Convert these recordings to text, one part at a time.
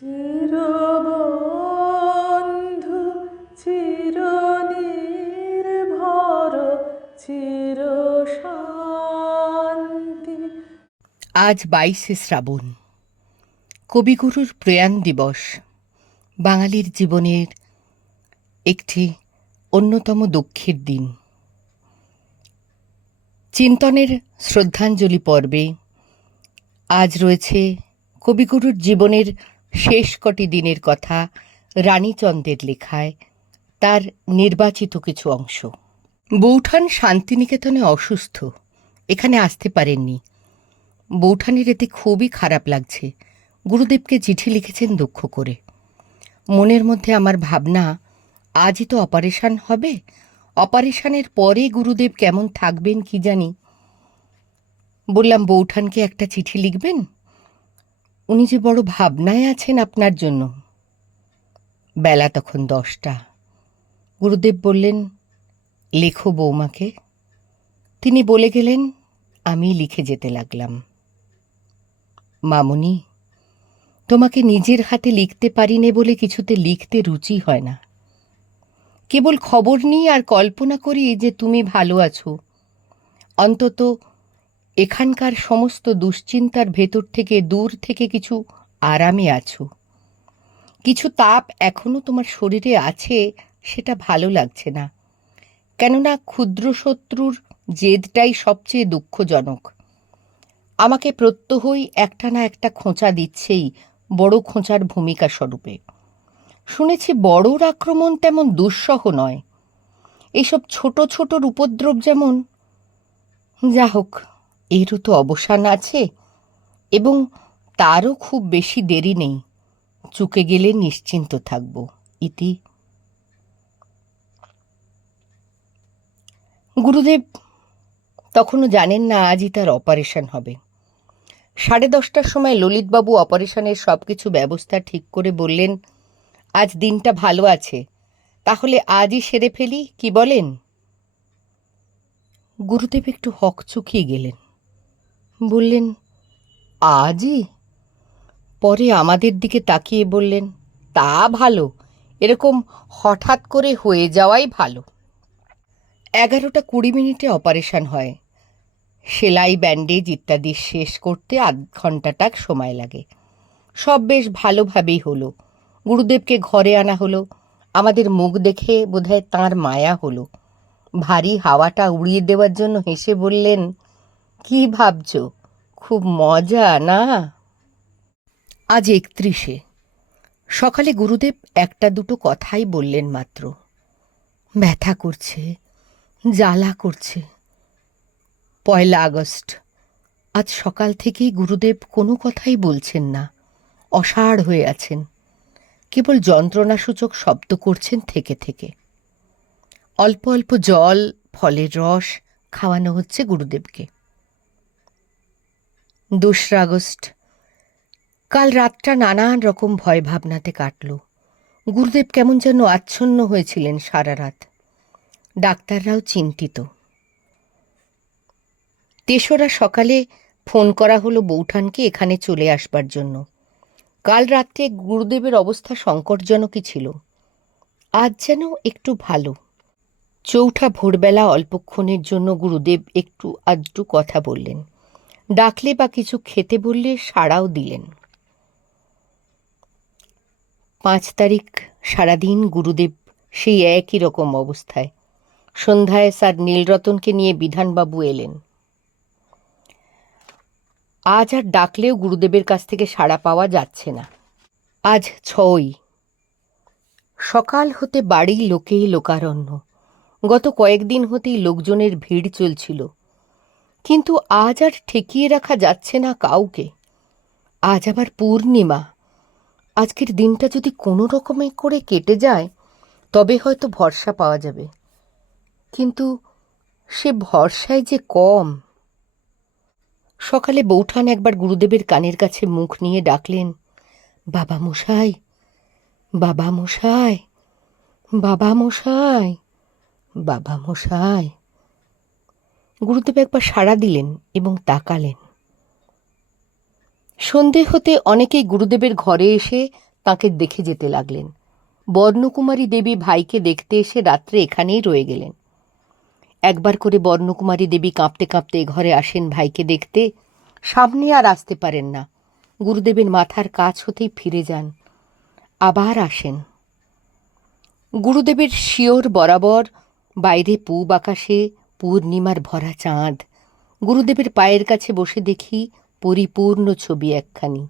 চিরবন্ধু চিরনির্ভর চিরশান্তি। আজ 22শে শ্রাবণ, কবিগুরুর প্রয়াণ দিবস। বাঙালির জীবনের একটি অন্যতম দুঃখের দিন। চিন্তনের শ্রদ্ধাঞ্জলি পর্বে আজ রয়েছে কবিগুরুর জীবনের শেষ কটি দিনের কথা রানীচন্দ্রের লেখায়, তার নির্বাচিত কিছু অংশ। বৌঠান শান্তিনিকেতনে অসুস্থ, এখানে আসতে পারেননি। বৌঠানের এতে খুবই খারাপ লাগছে। গুরুদেবকে চিঠি লিখেছেন দুঃখ করে। মনের মধ্যে আমার ভাবনা, আজই তো অপারেশন হবে, অপারেশনের পরে গুরুদেব কেমন থাকবেন কি জানি। বললাম, বৌঠানকে একটা চিঠি লিখবেন, উনি যে বড় ভাবনায় আছেন আপনার জন্য। বেলা তখন 10টা। গুরুদেব বললেন, লেখো বৌমাকে। তিনি বলে গেলেন, আমি লিখে যেতে লাগলাম। মামুনি, তোমাকে নিজের হাতে লিখতে পারি নে বলে কিছুতে লিখতে রুচি হয় না। কেবল খবর নিই আর কল্পনা করি যে তুমি ভালো আছো। অন্তত এখানকার সমস্ত দুশ্চিন্তার ভেতর থেকে, দূর থেকে কিছু আরামে আছো। কিছু তাপ এখনো তোমার শরীরে আছে, সেটা ভালো লাগছে না। কেননা ক্ষুদ্র শত্রুর জেদটাই সবচেয়ে দুঃখজনক। আমাকে প্রত্যহই একটা না একটা খোঁচা দিচ্ছেই, বড় খোঁচার ভূমিকা স্বরূপে। শুনেছি বড়োর আক্রমণ তেমন দুঃসহ নয়, এইসব ছোট ছোট উপদ্রব যেমন। যা হোক, এরও তো অবসান আছে, এবং তারও খুব বেশি দেরি নেই। চুকে গেলে নিশ্চিন্ত থাকব। ইতি। গুরুদেব তখনও জানেন না আজই তার অপারেশন হবে। 10:30টার সময় ললিতবাবু অপারেশনের সব কিছু ব্যবস্থা ঠিক করে বললেন, আজ দিনটা ভালো আছে, তাহলে আজই সেরে ফেলি, কি বলেন? গুরুদেব একটু হকচকিয়ে গেলেন, বললেন, আজই? পরে আমাদের দিকে তাকিয়ে বললেন, তা ভালো, এরকম হঠাৎ করে হয়ে যাওয়াই ভালো। 11:20 অপারেশন হয়। সেলাই, ব্যান্ডেজ ইত্যাদি শেষ করতে আধ ঘন্টাটাক সময় লাগে। সব বেশ ভালোভাবেই হলো। গুরুদেবকে ঘরে আনা হলো। আমাদের মুখ দেখে বোধহয় তাঁর মায়া হলো। ভারী হাওয়াটা উড়িয়ে দেওয়ার জন্য হেসে বললেন, কি ভাবছ, খুব মজা না? আজ 31শে। সকালে গুরুদেব একটা দুটো কথাই বললেন মাত্র। ব্যথা করছে, জ্বালা করছে। 1 আগস্ট। আজ সকাল থেকেই গুরুদেব কোনো কথাই বলছেন না, অসাড় হয়ে আছেন। কেবল যন্ত্রণাসূচক শব্দ করছেন থেকে থেকে। অল্প অল্প জল, ফলের রস খাওয়ানো হচ্ছে গুরুদেবকে। 2 আগস্ট। কাল রাতটা নানান রকম ভয় ভাবনাতে কাটল। গুরুদেব কেমন যেন আচ্ছন্ন হয়েছিলেন সারা রাত। ডাক্তাররাও চিন্তিত। 3রা সকালে ফোন করা হলো বৌঠানকে এখানে চলে আসবার জন্য। কাল রাত্রে গুরুদেবের অবস্থা সংকটজনকই ছিল। আজ যেন একটু ভালো। 4ঠা ভোরবেলা অল্পক্ষণের জন্য গুরুদেব একটু আধটু কথা বললেন। ডাকলে বা কিছু খেতে বললে সাড়াও দিলেন। 5 তারিখ সারাদিন গুরুদেব সেই একই রকম অবস্থায়। সন্ধ্যায় স্যার নীলরতনকে নিয়ে বিধানবাবু এলেন। আজ আর ডাকলেও গুরুদেবের কাছ থেকে সাড়া পাওয়া যাচ্ছে না। আজ 6ই। সকাল হতে বাড়ি লোকেই লোকারণ্য। গত কয়েকদিন হতেই লোকজনের ভিড় চলছিল, কিন্তু আজ আর ঠেকিয়ে রাখা যাচ্ছে না কাউকে। আজ আবার পূর্ণিমা। আজকের দিনটা যদি কোনো রকমে করে কেটে যায়, তবে হয়তো ভরসা পাওয়া যাবে। কিন্তু সে ভরসায় যে কম। সকালে বৌঠান একবার গুরুদেবের কানের কাছে মুখ নিয়ে ডাকলেন, বাবা মশাই, বাবা মশাই, বাবা মশাই, বাবা মশাই। গুরুদেব একবার সাড়া দিলেন এবং তাকালেন। সন্ধে হতে অনেকেই গুরুদেবের ঘরে এসে তাকে দেখে যেতে লাগলেন। বর্ণকুমারী দেবী ভাইকে দেখতে এসে রাত্রে এখানেই রয়ে গেলেন। একবার করে বর্ণকুমারী দেবী কাঁপতে কাঁপতে ঘরে আসেন ভাইকে দেখতে, সামনে আর আসতে পারেন না। গুরুদেবের মাথার কাছ হতেই ফিরে যান, আবার আসেন। গুরুদেবের শিওর বরাবর, বাইরে পূব আকাশে পূর্ণিমার ভরা চাঁদ। গুরুদেবের পায়ের কাছে বসে দেখি পরিপূর্ণ ছবি একখানি।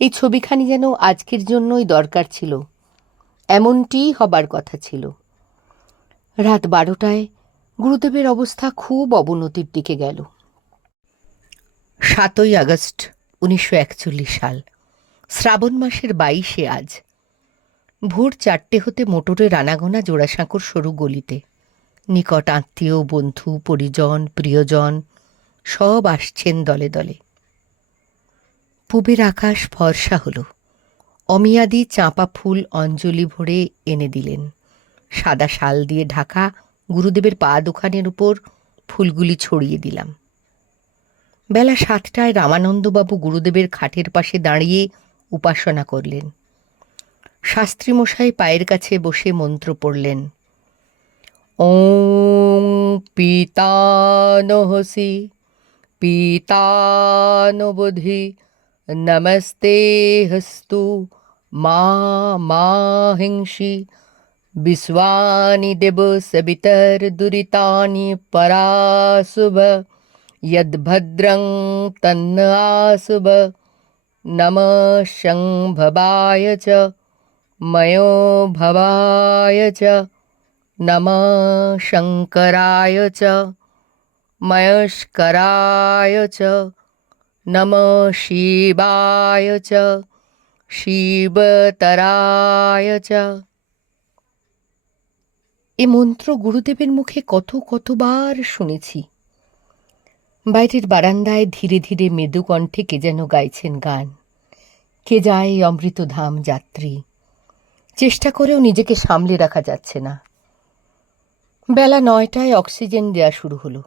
এই ছবিখানি যেন আজকের জন্যই দরকার ছিল, এমনটিই হবার কথা ছিল। রাত 12টায় গুরুদেবের অবস্থা খুব অবনতির দিকে গেল। 7ই আগস্ট 1941 সাল, শ্রাবণ মাসের 22 আজ। ভোর 4টে হতে মোটরের আনাগোনা জোড়াসাঁকোর সরু গলিতে। নিকট আত্মীয়, বন্ধু, পরিজন, প্রিয়জন সব আসছেন দলে দলে। পূবের আকাশ ফর্সা হল। অমিয়াদি চাঁপা ফুল অঞ্জলি ভরে এনে দিলেন। সাদা শাল দিয়ে ঢাকা গুরুদেবের পা দুখানের উপর ফুলগুলি ছড়িয়ে দিলাম। বেলা 7টায় রামানন্দবাবু গুরুদেবের খাটের পাশে দাঁড়িয়ে উপাসনা করলেন। শাস্ত্রীমশাই পায়ের কাছে বসে মন্ত্র পড়লেন। ওং পীতানহসি পীতানবধি নমস্তে হস্তু মা মা হিংসি বিশ্বানি দেব সবিতর দুরিতানি পরাশুভ यद्भद्रं तन्न आसुभ नमः शंभवाय च मयो भवाय च नमः शंकराय च मयस्कराय च नमः शिवाय च शिवतराय च। এই মন্ত্র গুরুদেবের মুখে কতবার শুনেছি। বাইরের বারান্দায় ধীরে ধীরে মৃদু কণ্ঠে কে যেন গাইছেন গান। কে যায় অমৃতধাম যাত্রী। চেষ্টা করেও নিজেকে সামলে রাখা যাচ্ছে না। বেলা 9টায় অক্সিজেন দেয়া শুরু হলো।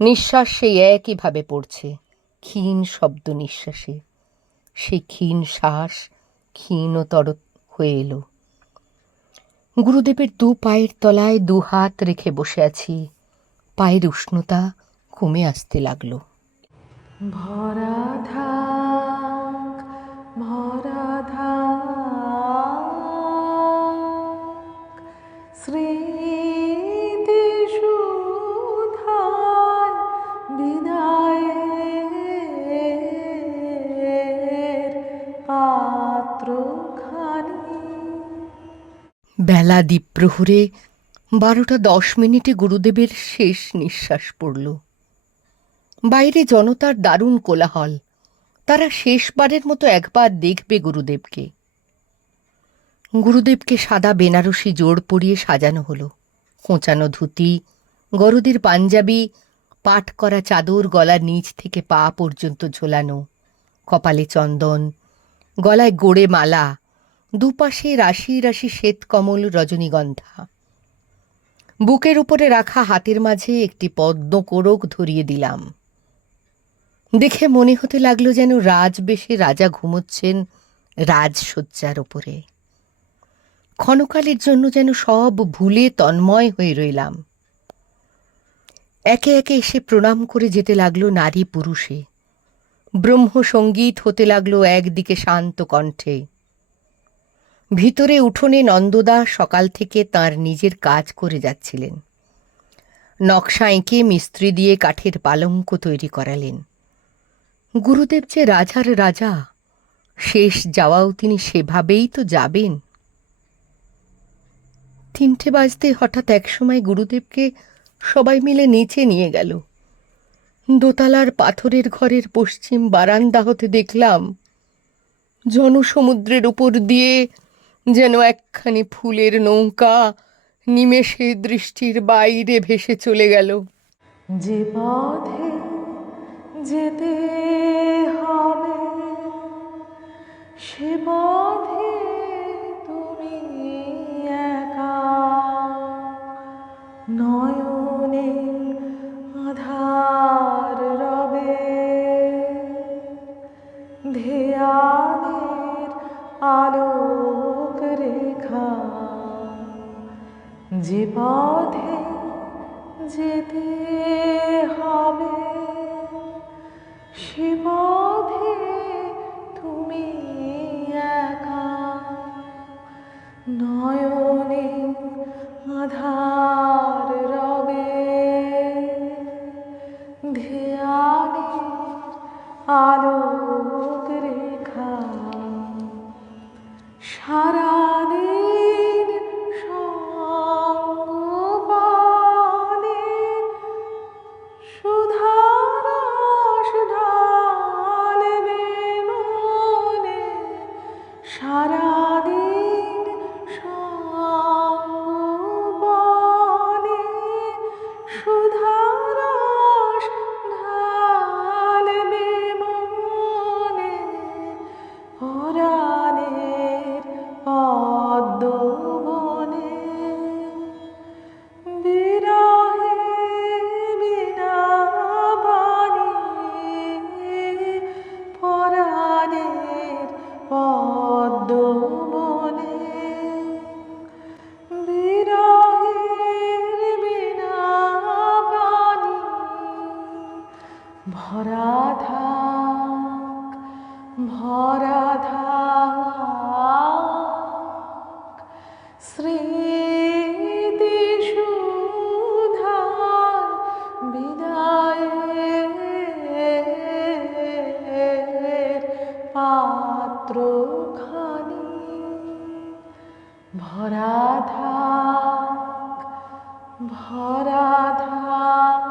নিঃশ্বাস সেই একইভাবে পড়ছে, ক্ষীণ শব্দ নিঃশ্বাসে। সেই ক্ষীণ শ্বাস ক্ষীণতর হয়ে এলো। গুরুদেবের 2 পায়ের তলায় 2 হাত রেখে বসে আছি। পায়ের উষ্ণতা কমে আসতে লাগলো। ভরা থাক ভরা থাক স্মৃতি সুধায় বিদায়ের পাত্রখানি। বেলা দ্বীপ্রহরে 12:10 গুরুদেবের শেষ নিঃশ্বাস পড়ল। বাইরে জনতার দারুণ কোলাহল। তারা শেষবারের মতো একবার দেখবে গুরুদেবকে। গুরুদেবকে সাদা বেনারসি জোড় পরিয়ে সাজানো হলো। কোঁচানো ধুতি, গরুদের পাঞ্জাবি, পাট করা চাদর গলার নিচ থেকে পা পর্যন্ত ঝোলানো, কপালে চন্দন, গলায় গোড়ে মালা, দুপাশে রাশি রাশি শ্বেতকমল রজনীগন্ধা। বুকের উপরে রাখা হাতের মাঝে একটি পদ্ম কোরক ধরিয়ে দিলাম। দেখে মনে হতে লাগলো যেন রাজবেশে রাজা ঘুমোচ্ছেন রাজশয্যার ওপরে। ক্ষণকালের জন্য যেন সব ভুলে তন্ময় হয়ে রইলাম। একে একে এসে প্রণাম করে যেতে লাগলো নারী পুরুষে। ব্রহ্মসঙ্গীত হতে লাগলো একদিকে শান্ত কণ্ঠে। ভিতরে উঠোনে নন্দদা সকাল থেকে তার নিজের কাজ করে যাচ্ছিলেন। নকশা এঁকে মিস্ত্রি দিয়ে কাঠের পালঙ্ক তৈরি করালেন। গুরুদেব যে রাজার রাজা, শেষ যাওয়াও তিনি সেভাবেই তো যাবেন। 3টে বাজতে হঠাৎ একসময় গুরুদেবকে সবাই মিলে নিচে নিয়ে গেল। দোতলার পাথরের ঘরের পশ্চিম বারান্দা হতে দেখলাম জনসমুদ্রের উপর দিয়ে যেন একখানি ফুলের নৌকা নিমেষে দৃষ্টির বাইরে ভেসে চলে গেল। যে পথে যেতে হবে সে পথে তুমি একা, নয়নে আধার রবে, ধ্যানের আলোক রেখা যে পথে যেতে হবে সে পথে তুমি একা নয়নে আধার রবে ধ্যানে আলোক রেখা সারাদিন সঙ্গপানে সুধারস ঢালবে মনে সারাদিন সঙ্গপানে সুধারস ঢালবে মনে পরাণের পদ্ম বনে বিরহে বিনা বাণী পরাণের পদ্ম বনে বিরহের বিনা বাণী ভরা থাক ভরা থাক স্মৃতি সুধার বিদায়ের পাত্রখানি ভরা থাক ভরা থাক